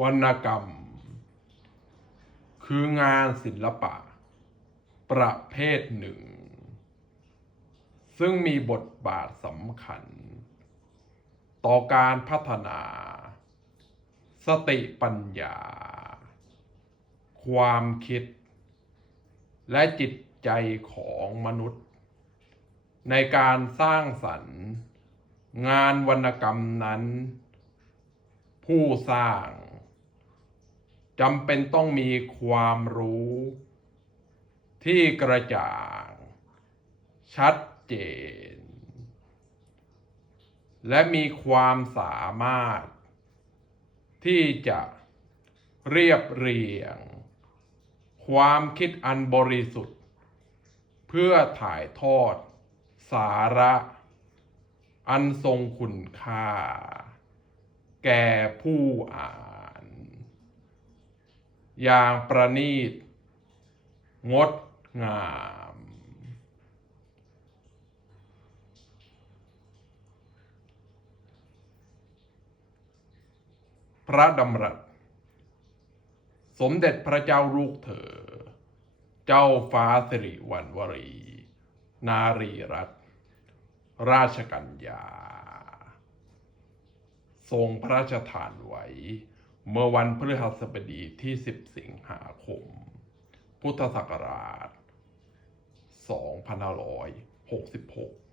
วรรณกรรม คืองานศิลปะ ประเภทหนึ่ง ซึ่งมีบทบาทสำคัญ ต่อการพัฒนา สติปัญญา ความคิด และจิตใจของมนุษย์ ในการสร้างสรรค์ งานวรรณกรรมนั้น ผู้สร้าง จำเป็นต้องมีความรู้ที่กระจ่าง ชัดเจน และมีความสามารถ ที่จะเรียบเรียง ความคิดอันบริสุทธิ์ เพื่อถ่ายทอด สาระ อันทรงคุณค่า แก่ผู้อ่าน อย่างประณีต งดงาม พระดำรัส สมเด็จพระเจ้าลูกเธอ เจ้าฟ้าสิริวัณวรี นารีรัตราชกัญญา ทรงพระราชทานไว้ เมื่อวันพฤหัสบดีที่ 10 สิงหาคม พุทธศักราช 2566